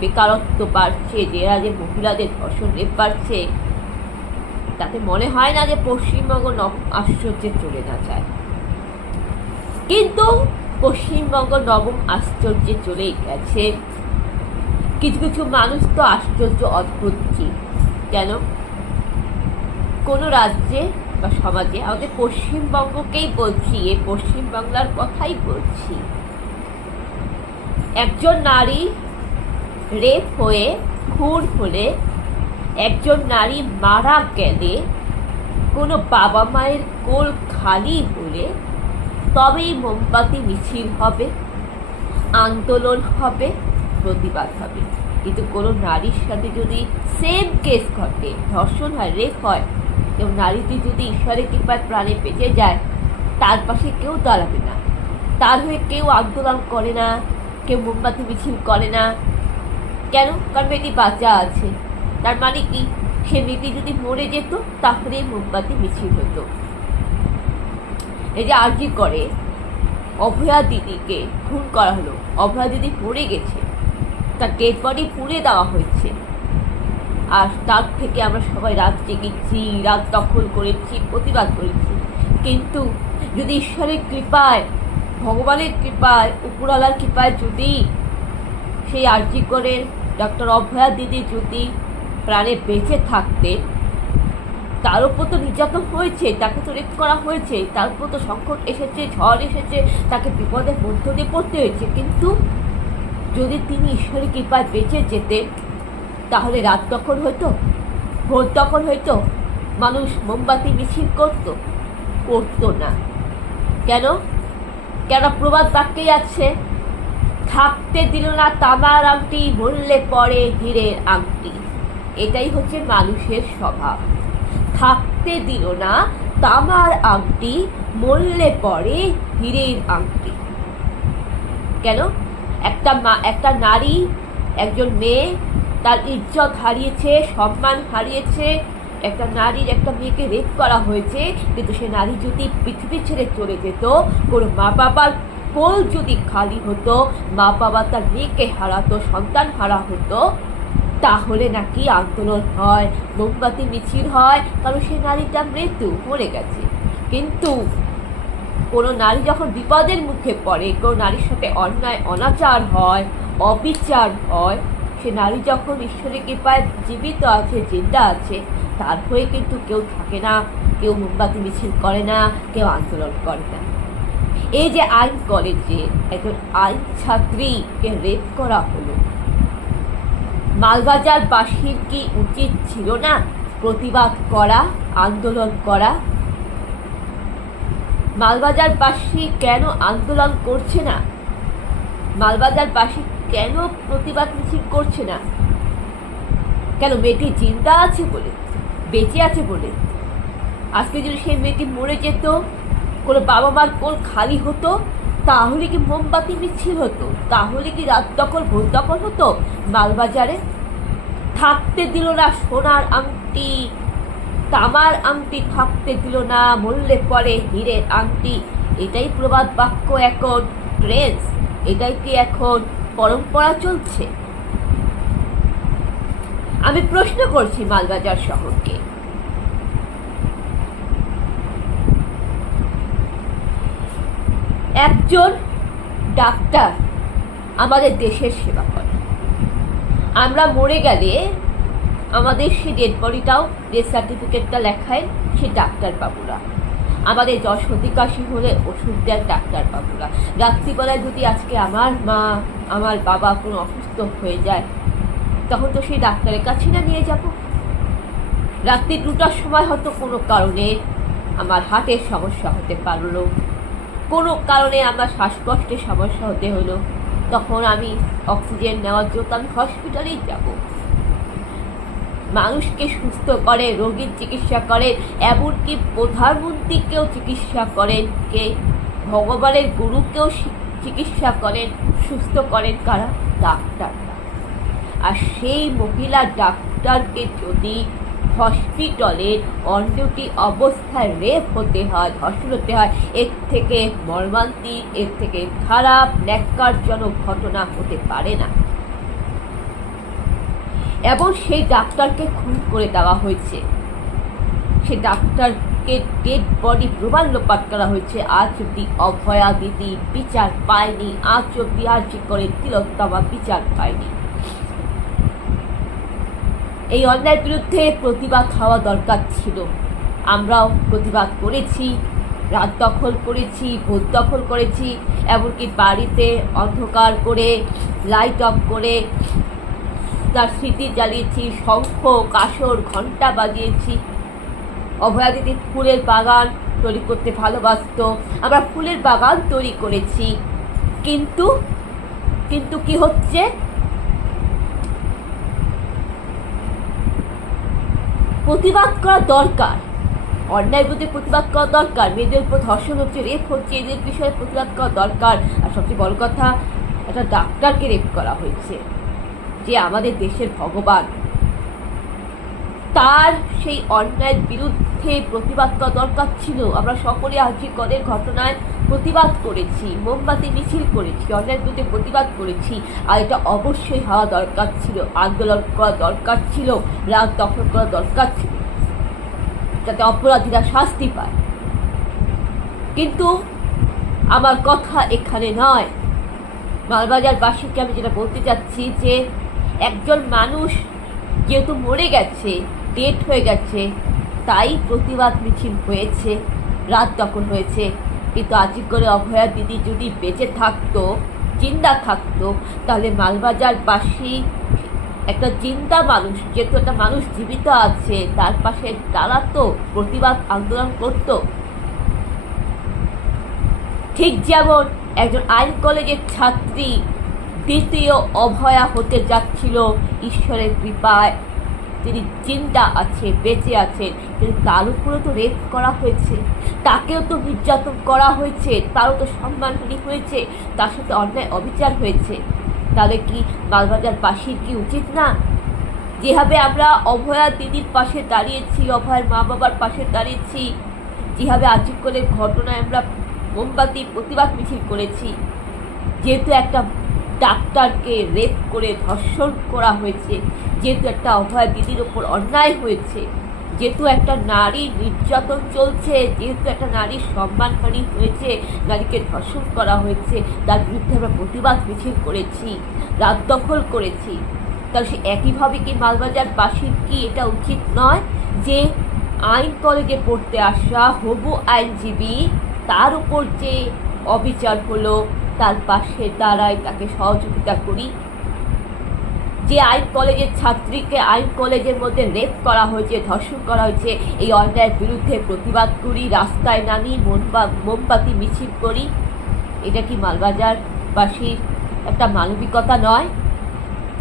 বেকারত্ব বাড়ছে, যে হারে মহিলাদের ধর্ষণ রেপ বাড়ছে, তাতে মনে হয় না যে পশ্চিমবঙ্গ নবম আশ্চর্যে চলে না যায়। কিন্তু পশ্চিমবঙ্গ নবম আশ্চর্যে চলেই গেছে। কিছু কিছু মানুষ তো আশ্চর্য অদ্ভুত জীব। কেন? কোনো রাজ্যে বা সমাজে, আমাদের পশ্চিমবঙ্গকেই বলছি, এই পশ্চিমবাংলার কথাই বলছি, একজন নারী রেপ হয়ে, খুন হলে, একজন নারী মারা গেলে, কোনো বাবা মায়ের কোল খালি হলে তবেই মোমবাতি মিছিল হবে, আন্দোলন হবে, প্রতিবাদ হবে। কিন্তু কোনো নারীর সাথে যদি সেম কেস ঘটে, ধর্ষণ হয়, রেপ হয়, এবং নারীটি যদি ঈশ্বরের কৃপায় প্রাণে বেঁচে যায়, তার পাশে কেউ দাঁড়াবে না, তার হয়ে কেউ আন্দোলন করে না, কেউ মোমবাতি মিছিল করে না। কেন? কারণ মেয়েটি বাচ্চা আছে। তার মানে কি, সে মেয়েটি যদি মরে যেত তাহলে মোমবাতি মিছিল হতো। এই যে আরজি করে অভয়া দিদিকে খুন করা হলো, অভয়া দিদি মরে গেছে, তার ডেড বডি পুড়ে দেওয়া হয়েছে, আর তার থেকে আমরা সবাই রাত জেগেছি, রাত দখল করেছি, প্রতিবাদ করেছি। কিন্তু যদি ঈশ্বরের কৃপায়, ভগবানের কৃপায়, উপরওয়ালার কৃপায় যদি সেই আরজি করে ডক্টর অভয়া দিদি যদি প্রাণে বেঁচে থাকতেন, তার উপর তো নির্যাতন হয়েছে, তাকে তো রেপ করা হয়েছে, তার উপর তো সংকট এসেছে, ঝড় এসেছে, তাকে বিপদের মধ্য দিয়ে পড়তে হয়েছে। কিন্তু যদি তিনি ঈশ্বরের কৃপায় বেঁচে যেতেন, তাহলে রাত দখল হইতো, ভোর দখল হইতো, মানুষ মোমবাতি মিছিল করতো না। কেন? কেন? প্রবাদ বাক্যেই আছে, থাকতে দিল না তামার আংটি, মরলে পরে হীরের আংটি। এটাই হচ্ছে মানুষের স্বভাব। থাকতে দিল না তামার আংটি, মরলে পরে হীরের আংটি। কেন? একটা নারী, একজন মেয়ে তার ইজ্জত হারিয়েছে, সম্মান হারিয়েছে, একটা নারীর একটা মেয়েকে রেপ করা হয়েছে, কিন্তু সে নারী যদি পৃথিবী ছেড়ে চলে যেত, কোনো মা বাবার কোল যদি খালি হতো, মা বাবা তার মেয়েকে হারাতো, সন্তান হারা হতো, তাহলে নাকি আন্দোলন হয়, মোমবাতি মিছিল হয়, কারণ সে নারীটা মৃত্যু, মরে গেছে। কিন্তু কোনো নারী যখন বিপদের মুখে পড়ে, কোনো নারীর সাথে অন্যায় অনাচার হয়, অবিচার হয়, সে নারী যখন ঈশ্বরের কৃপায় জীবিত আছে, জিন্দা আছে, তার হয়ে কিন্তু কেউ থাকে না, কেউ মোমবাতি মিছিল করে না, কেউ আন্দোলন করে না। এই যে আইন কলেজে একজন আইন ছাত্রীকে রেপ করা হলো, মালবাজারবাসীর কি উচিত ছিল না প্রতিবাদ করা, আন্দোলন করা? মালবাজারবাসী কেন আন্দোলন করছে না? মালবাজারবাসী কেন প্রতিবাদ মিছিল করছে না? কেন? মেয়েটি জিন্দা আছে বলে, বেঁচে আছে বলে। আজকে যদি সেই মেয়েটি মরে যেত, কোনো বাবা মার কোল খালি হতো, তাহলে কি মোমবাতি মিছিল হতো? তাহলে কি রাত দখল, ভোর দখল হতো? মালবাজারে থাকতে দিল না সোনার আংটি, তামার আংটি থাকতে দিল না, মরলে পরে হীরের আংটি। এটাই প্রবাদ বাক্য এখন ট্রেন্ড, এটাই কি এখন পরম্পরা চলছে? আমি প্রশ্ন করছি মালবাজার শহরকে, একজন ডাক্তার আমাদের দেশের সেবা করে, আমরা মরে গেলে আমাদের সেই ডেড বডিটাও, ডেথ সার্টিফিকেটটা লেখায় সে ডাক্তারবাবুরা। আমাদের জ্বর সর্দি কাশি হলে ওষুধ দেন ডাক্তারবাবুরা। রাত্রিবেলায় যদি আজকে আমার মা, আমার বাবা কোনো অসুস্থ হয়ে যায়, তখন তো সেই ডাক্তারের কাছে না নিয়ে যাব। রাত্রি 2টার সময় হয়তো কোনো কারণে আমার হার্টের সমস্যা হতে পারলো, কোনো কারণে আমার শ্বাসকষ্টের সমস্যা হতে হলো, তখন আমি অক্সিজেন নেওয়ার জন্য আমি হসপিটালেই যাব। মানুষকে সুস্থ করে, রোগীর চিকিৎসা করেন, এমনকি প্রধানমন্ত্রীকেও চিকিৎসা করেন কে? ভগবানের গুরুকেও চিকিৎসা করেন, সুস্থ করেন কারা? ডাক্তাররা। আর সেই মহিলা ডাক্তারকে যদি হসপিটালে অন ডিউটি অবস্থায় রেপ হতে হয়, ধর্ষণ হতে হয়, এর থেকে মর্মান্তিক, এর থেকে খারাপ, ন্যাক্কারজনক ঘটনা হতে পারে না। এবং সেই ডাক্তারকে খুন করে দেওয়া হয়েছে। সেই ডাক্তারকে ডেড বডি প্রমাণ লোপাট করা হয়েছে। আজ অব্দি অভয়া দিদি বিচার পায়নি, আজ অব্দি আর্জি করে তিলোত্তমা বিচার পায়নি। এই অন্যায়ের বিরুদ্ধে প্রতিবাদ হওয়া দরকার ছিল। আমরাও প্রতিবাদ করেছি, রাত দখল করেছি, ভোট দখল করেছি, এমনকি বাড়িতে অন্ধকার করে লাইট অফ করে তার স্মৃতি জ্বালিয়েছি, শঙ্খ কাসর ঘন্টা বাজিয়েছি। অভয়া দিদি ফুলের বাগান তৈরি করতে ভালোবাসতো, আমরা ফুলের বাগান তৈরি করেছি। কিন্তু কিন্তু কি হচ্ছে? প্রতিবাদ করা দরকার, অন্যায় বিরুদ্ধে প্রতিবাদ করা দরকার। মেয়েদের উপর ধর্ষণ হচ্ছে, রেপ হচ্ছে, এদের বিষয়ে প্রতিবাদ করা দরকার। আর সবচেয়ে বড় কথা, একটা ডাক্তারকে রেপ করা হয়েছে, যে আমাদের দেশের ভগবান। তার সেই অন্যায়ের বিরুদ্ধে প্রতিবাদ করা দরকার ছিল। আমরা সকলে আর্জি করের ঘটনায় প্রতিবাদ করেছি, মোমবাতি মিছিল করেছি, অন্যায়ের বিরুদ্ধে প্রতিবাদ করেছি। আর এটা অবশ্যই হওয়া দরকার ছিল, আন্দোলন করা দরকার ছিল, রাত দখল করা দরকার ছিল, যাতে অপরাধীরা শাস্তি পায়। কিন্তু আমার কথা এখানে নয়। মালবাজারবাসীকে আমি যেটা বলতে চাচ্ছি, যে একজন মানুষ যেহেতু মরে গেছে, ডেট হয়ে গেছে, তাই প্রতিবাদ মিছিল হয়েছে, রাত দখল হয়েছে। কিন্তু আজকে করে অভয়া দিদি যদি বেঁচে থাকতো, জিন্দা থাকতো, তাহলে মালবাজারবাসী একটা জিন্দা মানুষ, যেহেতু একটা মানুষ জীবিত আছে, তার পাশে দাঁড়াতো, প্রতিবাদ আন্দোলন করতো। ঠিক যেমন একজন আইন কলেজের ছাত্রী দ্বিতীয় অভয়া হতে যাচ্ছিল, ঈশ্বরের কৃপায় তিনি জিন্দা আছে, বেঁচে আছেন, কিন্তু তার উপরেও তো রেপ করা হয়েছে, তাকেও তো নির্যাতন করা হয়েছে, তারও তো সম্মানহানি হয়েছে, তার সাথে অন্যায় অবিচার হয়েছে। তাহলে কি মালবাজারবাসীর কি উচিত না? যেভাবে আমরা অভয়া দিদির পাশে দাঁড়িয়েছি, অভয়ের মা বাবার পাশে দাঁড়িয়েছি, যেভাবে আজিকলের ঘটনায় আমরা মোমবাতি প্রতিবাদ মিছিল করেছি, যেহেতু একটা ডাক্তারকে রেপ করে ধর্ষণ করা হয়েছে, যেহেতু একটা অভয়া দিদির ওপর অন্যায় হয়েছে, যেহেতু একটা নারী নির্যাতন চলছে, যেহেতু একটা নারীর সম্মানহানি হয়েছে, নারীকে ধর্ষণ করা হয়েছে, তার বিরুদ্ধে আমরা প্রতিবাদ মিছিল করেছি, রাত দখল করেছি। তাহলে সে একইভাবে কি মালবাজারবাসীর কি এটা উচিত নয় যে আইন কলেজে পড়তে আসা হবু আইনজীবী, তার উপর যে অবিচার হলো, তার পাশে দাঁড়াই, তাকে সহযোগিতা করি? যে আইন কলেজের ছাত্রীকে আইন কলেজের মধ্যে রেপ করা হয়েছে, ধর্ষণ করা হয়েছে, এই অন্যায়ের বিরুদ্ধে প্রতিবাদ করি, রাস্তায় নামি, মোমবাতি মিছিল করি। এটা কি মালবাজারবাসীর একটা মানবিকতা নয়?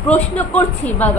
প্রশ্ন করছি মালবাজার